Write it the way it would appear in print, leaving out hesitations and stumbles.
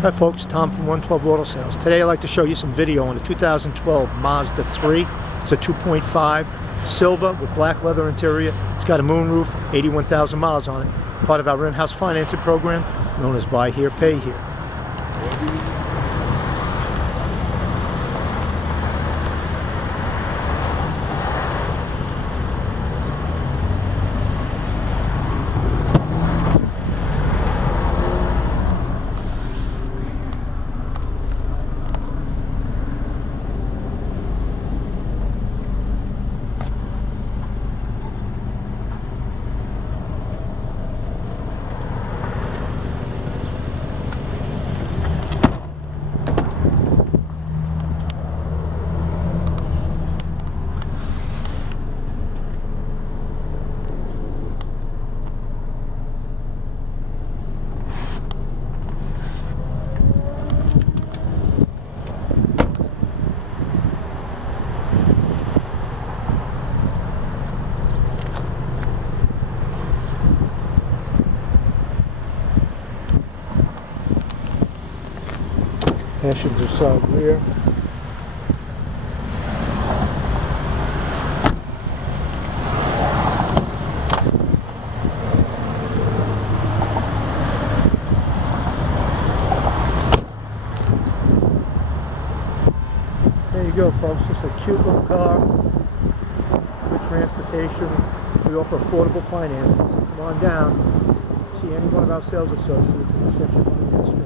Hi folks, Tom from 112 Auto Sales. Today I'd like to show you some video on the 2012 Mazda 3. It's a 2.5 silver with black leather interior. It's got a moonroof, 81,000 miles on it. Part of our in-house financing program known as Buy Here, Pay Here. Passenger side rear. There you go folks, just a cute little car, good transportation. We offer affordable financing, so come on down, see any one of our sales associates and we'll set you up on a test drive.